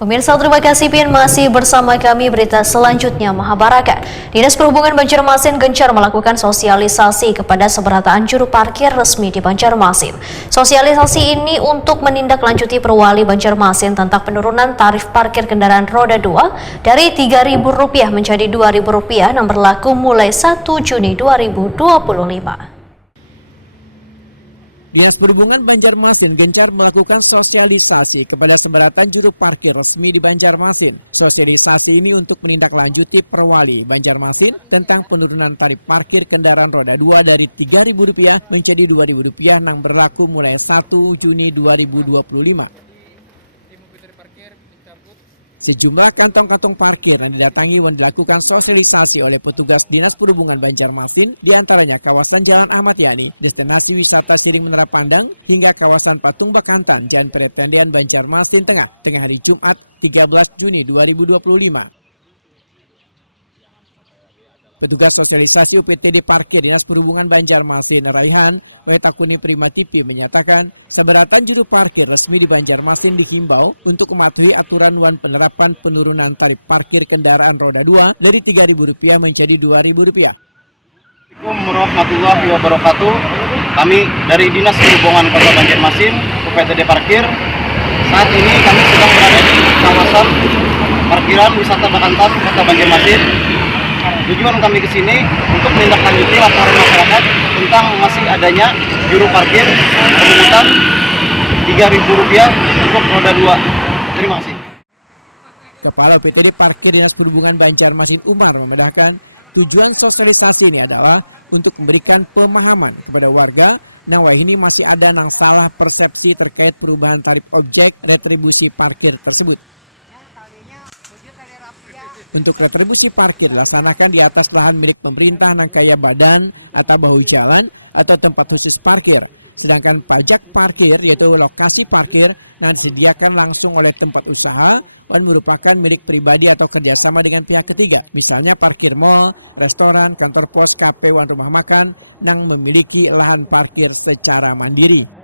Pemirsa, terima kasih Pian masih bersama kami. Berita selanjutnya, Mahabarakat. Dinas Perhubungan Banjarmasin gencar melakukan sosialisasi kepada seberataan juru parkir resmi di Banjarmasin. Sosialisasi ini untuk menindaklanjuti Perwali Banjarmasin tentang penurunan tarif parkir kendaraan roda 2 dari Rp3.000 menjadi Rp2.000 yang berlaku mulai 1 Juni 2025. Dinas Perhubungan Banjarmasin gencar melakukan sosialisasi kepada seberatan juru parkir resmi di Banjarmasin. Sosialisasi ini untuk menindaklanjuti Perwali Banjarmasin tentang penurunan tarif parkir kendaraan roda 2 dari Rp3.000 menjadi Rp2.000 yang berlaku mulai 1 Juni 2025. Sejumlah kantong-kantong parkir yang didatangi dan dilakukan sosialisasi oleh petugas Dinas Perhubungan Banjarmasin, diantaranya kawasan Jalan Ahmad Yani, destinasi wisata Siring Menara Pandang, hingga kawasan Patung Bakantan, Jalan Peretendian Banjarmasin tengah hari Jumat 13 Juni 2025. Petugas sosialisasi UPTD Parkir Dinas Perhubungan Banjarmasin, Raihan Wetakuni Prima TV menyatakan seberatan juru parkir resmi di Banjarmasin dihimbau untuk mematuhi aturan wan penerapan penurunan tarif parkir kendaraan roda 2 dari Rp3.000 menjadi Rp2.000. Assalamualaikum warahmatullahi wabarakatuh. Kami dari Dinas Perhubungan Kota Banjarmasin, UPTD Parkir. Saat ini kami sedang berada di kawasan parkiran wisata Bakantan, Kota Banjarmasin. Tujuan kami ke sini untuk menindaklanjuti laporan masyarakat tentang masih adanya juru parkir pemungutan Rp3.000 untuk roda 2. Terima kasih. Kepala UPTD Parkir Dinas Perhubungan Banjarmasin Umar memedahkan tujuan sosialisasi ini adalah untuk memberikan pemahaman kepada warga bahwa ini masih ada yang salah persepsi terkait perubahan tarif objek retribusi parkir tersebut. Untuk retribusi parkir dilaksanakan di atas lahan milik pemerintah yang kaya badan atau bahu jalan atau tempat khusus parkir. Sedangkan pajak parkir yaitu lokasi parkir yang disediakan langsung oleh tempat usaha dan merupakan milik pribadi atau kerjasama dengan pihak ketiga. Misalnya parkir mal, restoran, kantor pos, kafe, dan rumah makan yang memiliki lahan parkir secara mandiri.